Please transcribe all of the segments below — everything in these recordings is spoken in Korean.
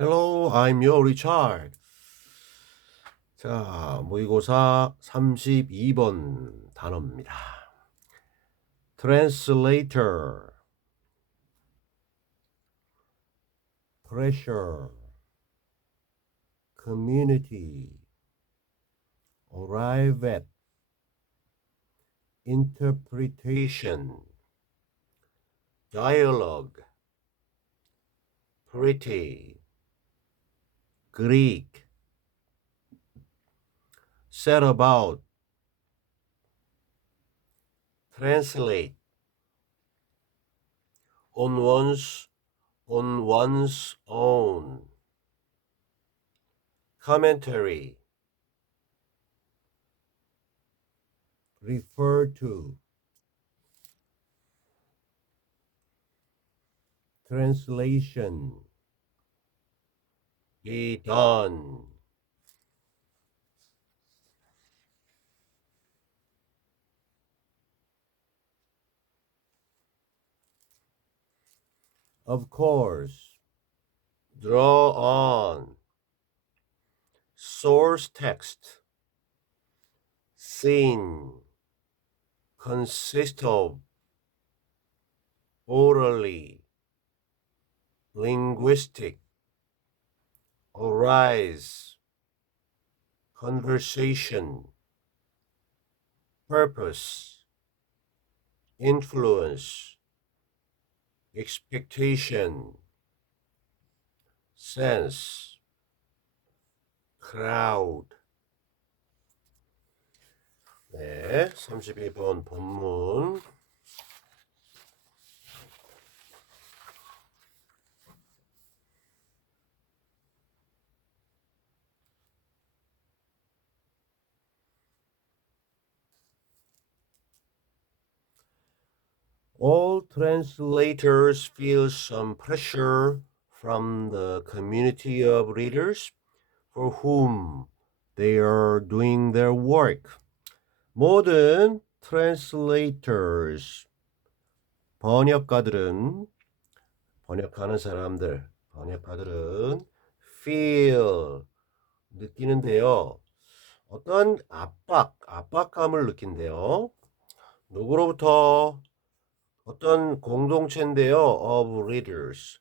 Hello, I'm your Richard. 자, 모의고사 32번 단어입니다. Translator, pressure, community, arrive at, interpretation, dialogue, pretty, Greek, set about, translate, on one's own, commentary, refer to, translation, be done. Of course, draw on, source text, scene, consist of, orally, linguistic, arise, conversation, purpose, influence, expectation, sense, crowd. 네, 32번 본문. All translators feel some pressure from the community of readers for whom they are doing their work. 모든 translators, 번역가들은, 번역하는 사람들, 번역가들은 feel, 느끼는데요. 어떤 압박감을 느낀대요. 누구로부터? 어떤 공동체인데요. of readers.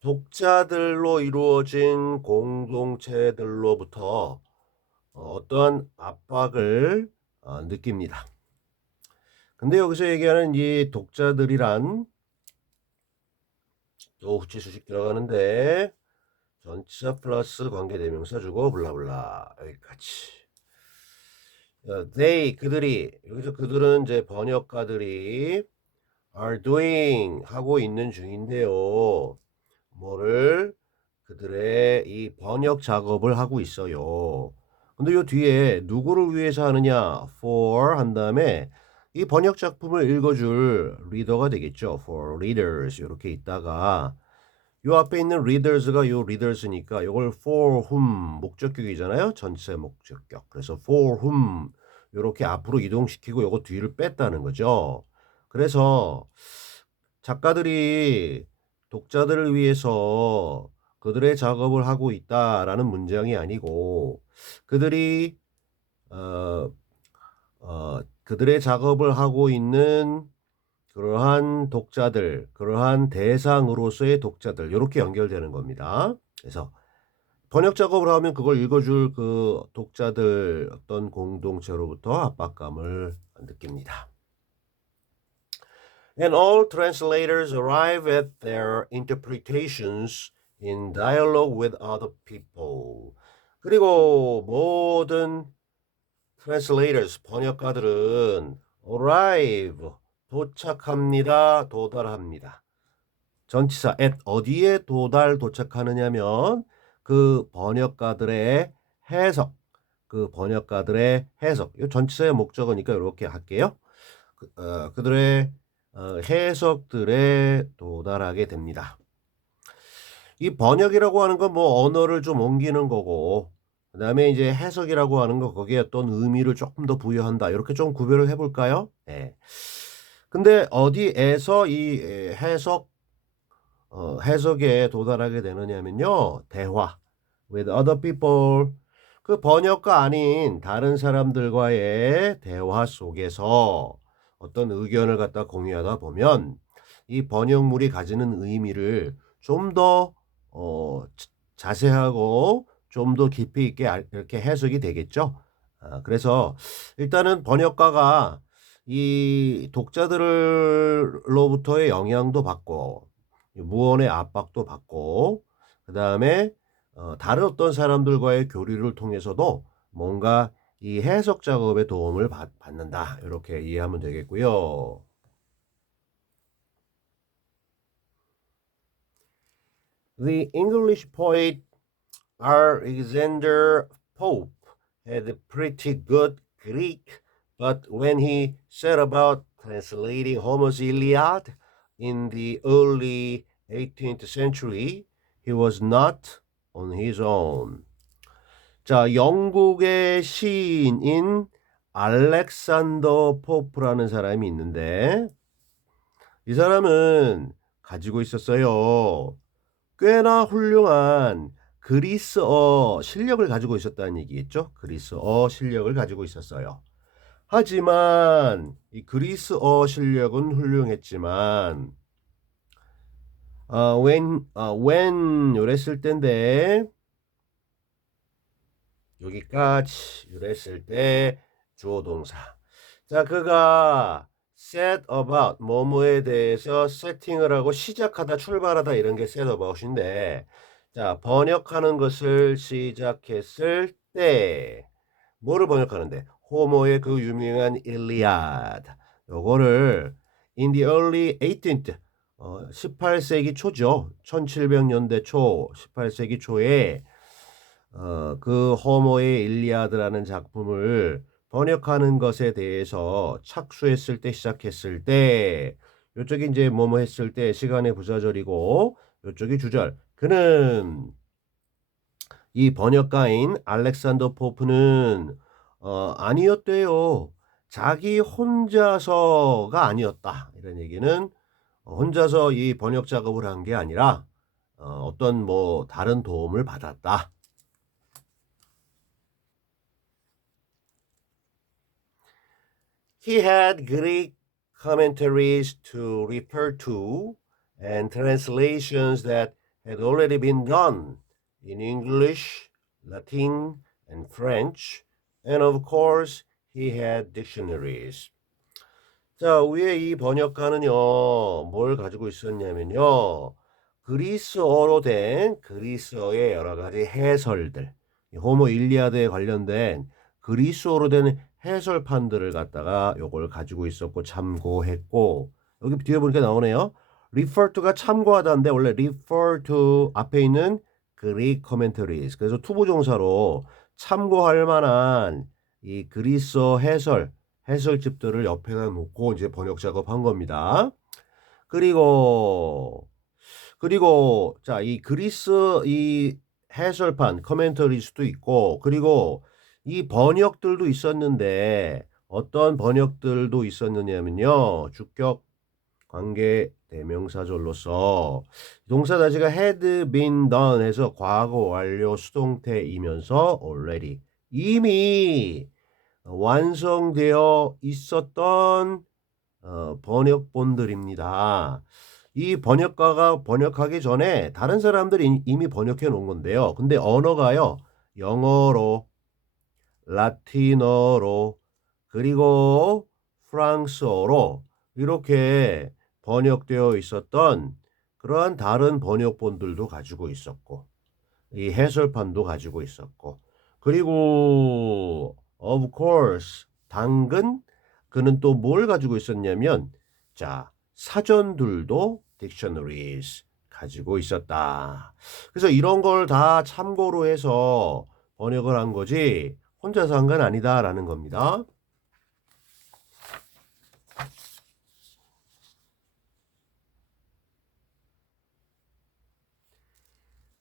독자들로 이루어진 공동체들로부터 어떠한 압박을 느낍니다. 근데 여기서 얘기하는 이 독자들이란 또 후치수식 들어가는데 전치사 플러스 관계대명사 주고 블라블라 여기까지. they 그들이 여기서 그들은 이제 번역가들이 are doing 하고 있는 중인데요. 뭐를 그들의 이 번역 작업을 하고 있어요. 근데 요 뒤에 누구를 위해서 하느냐 for 한 다음에 이 번역 작품을 읽어줄 리더가 되겠죠. for readers 이렇게 있다가 요 앞에 있는 readers가 요 readers니까 요걸 for whom 목적격이잖아요. 전체 목적격. 그래서 for whom 요렇게 앞으로 이동시키고 요거 뒤를 뺐다는 거죠. 그래서 작가들이 독자들을 위해서 그들의 작업을 하고 있다라는 문장이 아니고 그들이 그들의 작업을 하고 있는 그러한 독자들, 그러한 대상으로서의 독자들 이렇게 연결되는 겁니다. 그래서 번역 작업을 하면 그걸 읽어줄 그 독자들 어떤 공동체로부터 압박감을 느낍니다. And all translators arrive at their interpretations in dialogue with other people. 그리고 모든 translators, 번역가들은 arrive, 도착합니다, 도달합니다. 전치사 at 어디에 도착하느냐면 그 번역가들의 해석, 그 번역가들의 해석. 이 전치사의 목적어니까 이렇게 할게요. 그들의 해석들에 도달하게 됩니다. 이 번역이라고 하는 건 뭐 언어를 좀 옮기는 거고 그 다음에 이제 해석이라고 하는 거 거기에 어떤 의미를 조금 더 부여한다. 이렇게 좀 구별을 해볼까요? 네. 근데 어디에서 이 해석 해석에 도달하게 되느냐면요. 대화 with other people. 그 번역가 아닌 다른 사람들과의 대화 속에서 어떤 의견을 갖다 공유하다 보면 이 번역물이 가지는 의미를 좀 더 자세하고 좀 더 깊이 있게 이렇게 해석이 되겠죠. 그래서 일단은 번역가가 이 독자들로부터의 영향도 받고 무언의 압박도 받고 그다음에 다른 어떤 사람들과의 교류를 통해서도 뭔가 이 해석 작업에 도움을 받는다. 이렇게 이해하면 되겠고요. The English poet Alexander Pope had pretty good Greek, but when he set about translating Homer's Iliad in the early 18th century, he was not on his own. 자, 영국의 시인인 알렉산더 포프라는 사람이 있는데 이 사람은 가지고 있었어요. 꽤나 훌륭한 그리스어 실력을 가지고 있었다는 얘기겠죠. 그리스어 실력을 가지고 있었어요. 하지만 이 그리스어 실력은 훌륭했지만 when 이랬을 때인데 여기까지 이랬을 때 주어 동사. 자, 그가 set about 뭐뭐에 대해서 세팅을 하고 시작하다 출발하다 이런 게 set about인데 자, 번역하는 것을 시작했을 때 뭐를 번역하는데 호모의 그 유명한 일리아드 요거를 in the early 18th 18세기 초죠. 1700년대 초 18세기 초에 그 호모의 일리아드라는 작품을 번역하는 것에 대해서 착수했을 때 시작했을 때 요쪽이 이제 뭐뭐 했을 때 시간의 부사절이고 요쪽이 주절. 그는 이 번역가인 알렉산더 포프는 아니었대요. 자기 혼자서가 아니었다. 이런 얘기는 혼자서 이 번역 작업을 한 게 아니라 어떤 뭐 다른 도움을 받았다. He had Greek commentaries to refer to and translations that had already been done in English, Latin, and French, and of course he had dictionaries. 자, 위에 이 번역가는요, 뭘 가지고 있었냐면요, 그리스어로 된 그리스어의 여러 가지 해설들, 호모 일리아드에 관련된 그리스어로 된 해설판들을 갖다가 요걸 가지고 있었고 참고했고 여기 뒤에 보니까 나오네요. refer to가 참고하다인데 원래 refer to 앞에 있는 Greek commentaries 그래서 투부정사로 참고할 만한 이 그리스어 해설집들을 옆에다 놓고 이제 번역 작업한 겁니다. 그리고 자, 이 그리스 이 해설판 커멘터리스도 있고 그리고 이 번역들도 있었는데 어떤 번역들도 있었느냐면요. 주격 관계 대명사절로서 동사 자체가 had been done 해서 과거 완료 수동태이면서 already 이미 완성되어 있었던 번역본들입니다. 이 번역가가 번역하기 전에 다른 사람들이 이미 번역해 놓은 건데요. 근데 언어가요. 영어로, 라틴어로, 그리고 프랑스어로 이렇게 번역되어 있었던 그러한 다른 번역본들도 가지고 있었고 이 해설판도 가지고 있었고 그리고 of course 당근 그는 또 뭘 가지고 있었냐면 자 사전들도 dictionaries 가지고 있었다. 그래서 이런 걸 다 참고로 해서 번역을 한 거지 혼자서 한 건 아니다라는 겁니다.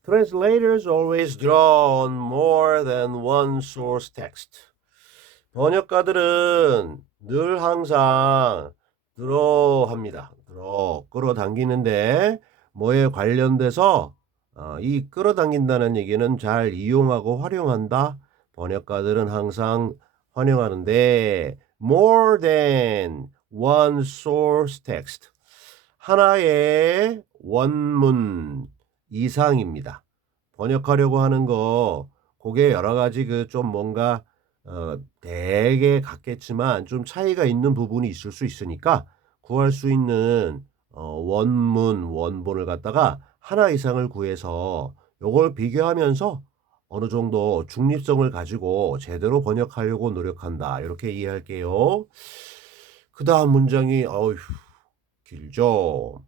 Translators always draw on more than one source text. 번역가들은 늘 항상 끌어당기는데 뭐에 관련돼서 이 끌어당긴다는 얘기는 잘 이용하고 활용한다. 번역가들은 항상 활용하는데 more than one source text. 하나의 원문 이상입니다. 번역하려고 하는 거 그게 여러 가지 그 좀 뭔가 되게 같겠지만 좀 차이가 있는 부분이 있을 수 있으니까 구할 수 있는 원문 원본을 갖다가 하나 이상을 구해서 요걸 비교하면서 어느 정도 중립성을 가지고 제대로 번역하려고 노력한다. 이렇게 이해할게요. 그다음 문장이 어휴 길죠.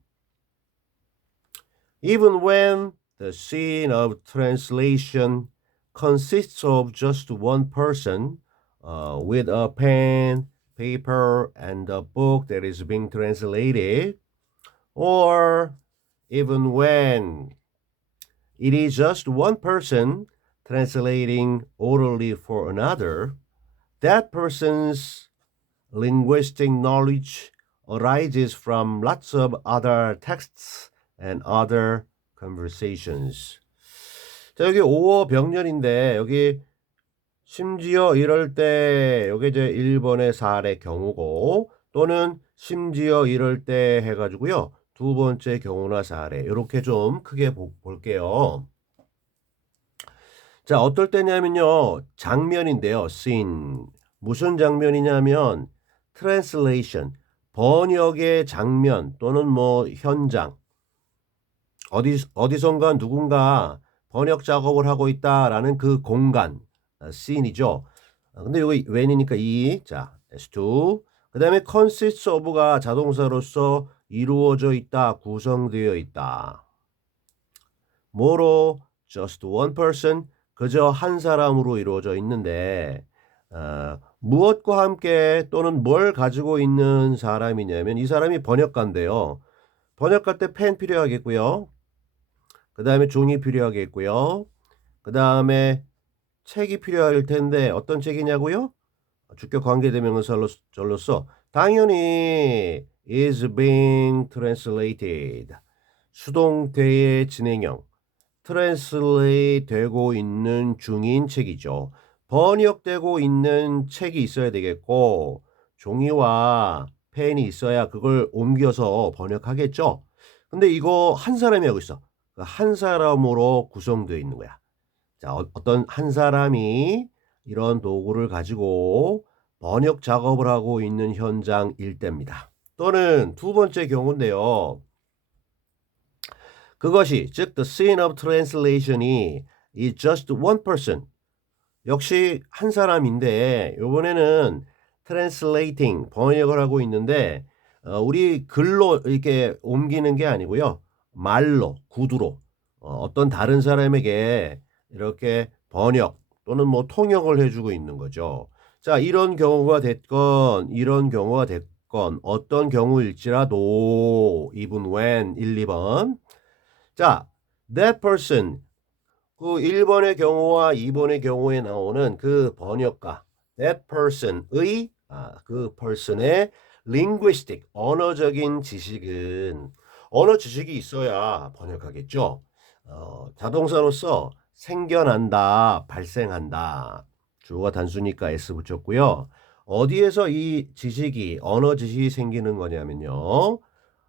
Even when the scene of translation consists of just one person with a pen, paper, and a book that is being translated, or even when it is just one person translating orally for another, that person's linguistic knowledge arises from lots of other texts and other conversations. 자, 여기 5어 병렬인데 여기 심지어 이럴 때 요게 이제 1번의 사례 경우고 또는 심지어 이럴 때 해가지고요. 두 번째 경우나 사례 이렇게 좀 크게 볼게요. 자, 어떨 때냐면요. 장면인데요. scene. 무슨 장면이냐면 translation. 번역의 장면 또는 뭐 현장. 어디선가 누군가 번역 작업을 하고 있다라는 그 공간. scene이죠. 근데 여기 when이니까 이. 자, S2. 그다음에 consists of가 자동사로서 이루어져 있다, 구성되어 있다. 뭐로? just one person. 그저 한 사람으로 이루어져 있는데 무엇과 함께 또는 뭘 가지고 있는 사람이냐면 이 사람이 번역가인데요. 번역할 때 펜 필요하겠고요. 그 다음에 종이 필요하겠고요. 그 다음에 책이 필요할 텐데 어떤 책이냐고요? 주격 관계대명사로서 당연히 is being translated. 수동태의 진행형. 트랜슬레이트 되고 있는 중인 책이죠. 번역되고 있는 책이 있어야 되겠고 종이와 펜이 있어야 그걸 옮겨서 번역하겠죠. 근데 이거 한 사람이 하고 있어. 한 사람으로 구성되어 있는 거야. 자, 어떤 한 사람이 이런 도구를 가지고 번역 작업을 하고 있는 현장일 때입니다. 또는 두 번째 경우인데요. 그것이 즉 the scene of translation이 is just one person. 역시 한 사람인데 이번에는 translating 번역을 하고 있는데 우리 글로 이렇게 옮기는 게 아니고요. 말로 구두로 어떤 다른 사람에게 이렇게 번역 또는 뭐 통역을 해주고 있는 거죠. 자, 이런 경우가 됐건 이런 경우가 됐건 어떤 경우일지라도 even when 1, 2번 자, that person 그 1번의 경우와 2번의 경우에 나오는 그 번역가 that person의 그 person의 linguistic 언어적인 지식은 언어 지식이 있어야 번역하겠죠. 자동사로서 생겨난다, 발생한다. 주어가 단수니까 s 붙였고요. 어디에서 이 지식이 언어 지식이 생기는 거냐면요.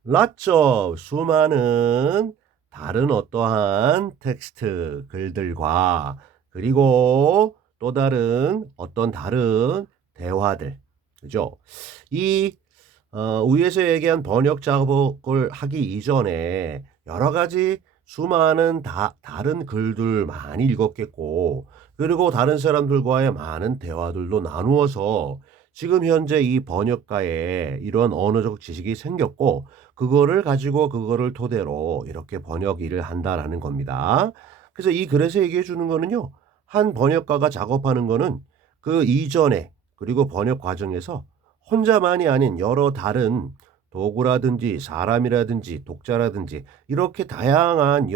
lots of 수많은 다른 어떠한 텍스트 글들과 그리고 또 다른 어떤 다른 대화들 그죠? 이 위에서 얘기한 번역 작업을 하기 이전에 여러 가지 수많은 다른 글들 많이 읽었겠고 그리고 다른 사람들과의 많은 대화들도 나누어서 지금 현재 이 번역가에 이런 언어적 지식이 생겼고 그거를 가지고 그거를 토대로 이렇게 번역 일을 한다라는 겁니다. 그래서 이 글에서 얘기해 주는 거는요. 한 번역가가 작업하는 거는 그 이전에 그리고 번역 과정에서 혼자만이 아닌 여러 다른 도구라든지 사람이라든지 독자라든지 이렇게 다양한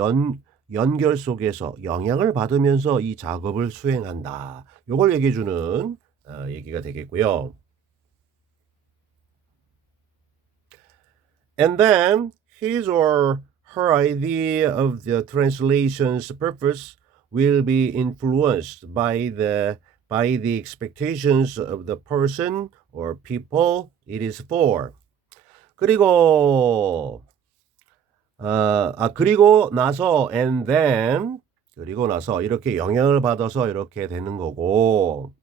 연결 속에서 영향을 받으면서 이 작업을 수행한다. 요걸 얘기해 주는 얘기가 되겠고요. And then his or her idea of the translation's purpose will be influenced by the expectations of the person or people it is for. 그리고 그리고 나서 and then 그리고 나서 이렇게 영향을 받아서 이렇게 되는 거고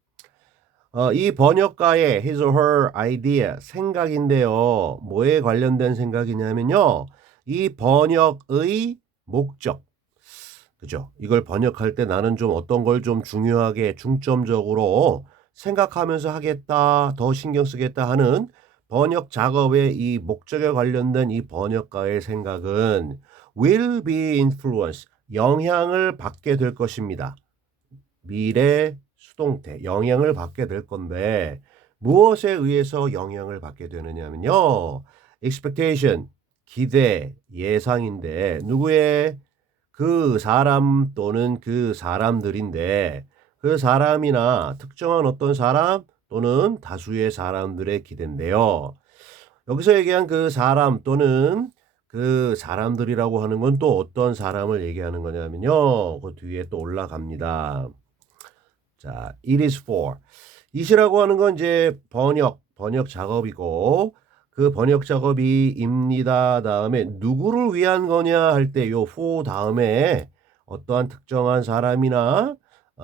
이 번역가의 his or her idea 생각인데요. 뭐에 관련된 생각이냐면요. 이 번역의 목적 그죠? 이걸 번역할 때 나는 좀 어떤 걸 좀 중요하게 중점적으로 생각하면서 하겠다, 더 신경 쓰겠다 하는 번역 작업의 이 목적에 관련된 이 번역가의 생각은 will be influenced, 영향을 받게 될 것입니다. 미래 수동태, 영향을 받게 될 건데 무엇에 의해서 영향을 받게 되느냐면요. expectation, 기대, 예상인데 누구의 그 사람 또는 그 사람들인데 그 사람이나 특정한 어떤 사람 또는 다수의 사람들의 기대인데요. 여기서 얘기한 그 사람 또는 그 사람들이라고 하는 건 또 어떤 사람을 얘기하는 거냐면요. 그 뒤에 또 올라갑니다. 자, it is for. it이라고 하는 건 이제 번역 작업이고 그 번역 작업이 입니다 다음에 누구를 위한 거냐 할 때 요 for 다음에 어떠한 특정한 사람이나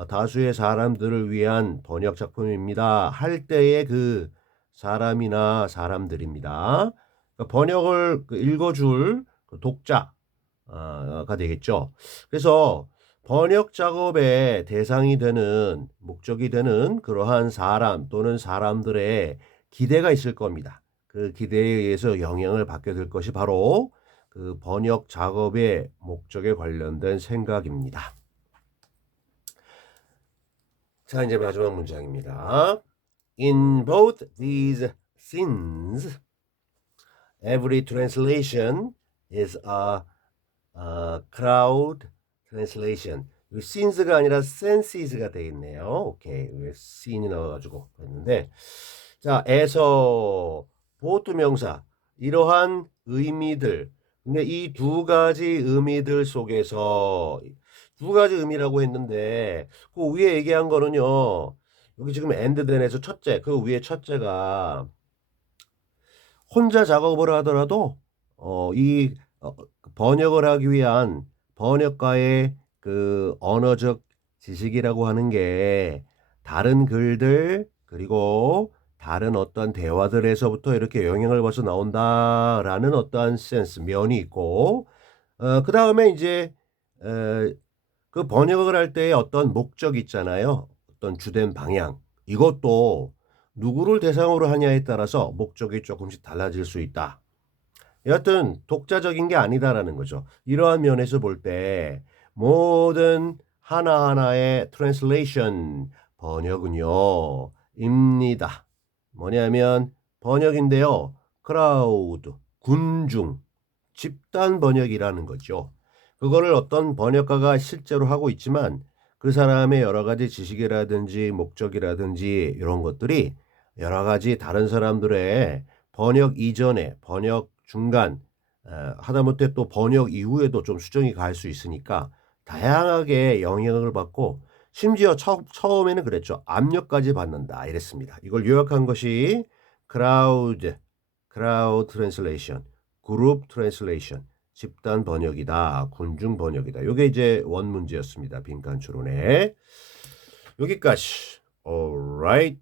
다수의 사람들을 위한 번역 작품입니다 할 때의 그 사람이나 사람들입니다. 그러니까 번역을 읽어줄 독자가 되겠죠. 그래서 번역 작업의 대상이 되는 목적이 되는 그러한 사람 또는 사람들의 기대가 있을 겁니다. 그 기대에 의해서 영향을 받게 될 것이 바로 그 번역 작업의 목적에 관련된 생각입니다. 자, 이제 마지막 문장입니다. In both these scenes, every translation is a crowd translation. scenes가 아니라 senses가 되겠네요. 오케이. 왜 scene이 나와가지고 했는데 자, 에서 보트 명사 이러한 의미들 근데 이 두 가지 의미들 속에서 두 가지 의미라고 했는데 그 위에 얘기한 거는요. 여기 지금 endthen에서 첫째 그 위에 첫째가 혼자 작업을 하더라도 이 번역을 하기 위한 번역가의 그 언어적 지식이라고 하는 게 다른 글들 그리고 다른 어떤 대화들에서부터 이렇게 영향을 받아서 나온다라는 어떠한 센스 면이 있고 그 다음에 이제 그 번역을 할 때의 어떤 목적 있잖아요. 어떤 주된 방향 이것도 누구를 대상으로 하냐에 따라서 목적이 조금씩 달라질 수 있다. 여하튼 독자적인 게 아니다라는 거죠. 이러한 면에서 볼 때 모든 하나하나의 트랜슬레이션 번역은요. 입니다. 뭐냐면 번역인데요. 크라우드, 군중, 집단 번역이라는 거죠. 그거를 어떤 번역가가 실제로 하고 있지만 그 사람의 여러 가지 지식이라든지 목적이라든지 이런 것들이 여러 가지 다른 사람들의 번역 이전에 번역 중간 하다못해 또 번역 이후에도 좀 수정이 갈 수 있으니까 다양하게 영향을 받고 심지어 처음에는 그랬죠. 압력까지 받는다 이랬습니다. 이걸 요약한 것이 크라우드 트랜슬레이션, 그룹 트랜슬레이션, 집단 번역이다, 군중 번역이다. 이게 이제 원 문제였습니다. 빈칸 추론에 여기까지. Alright.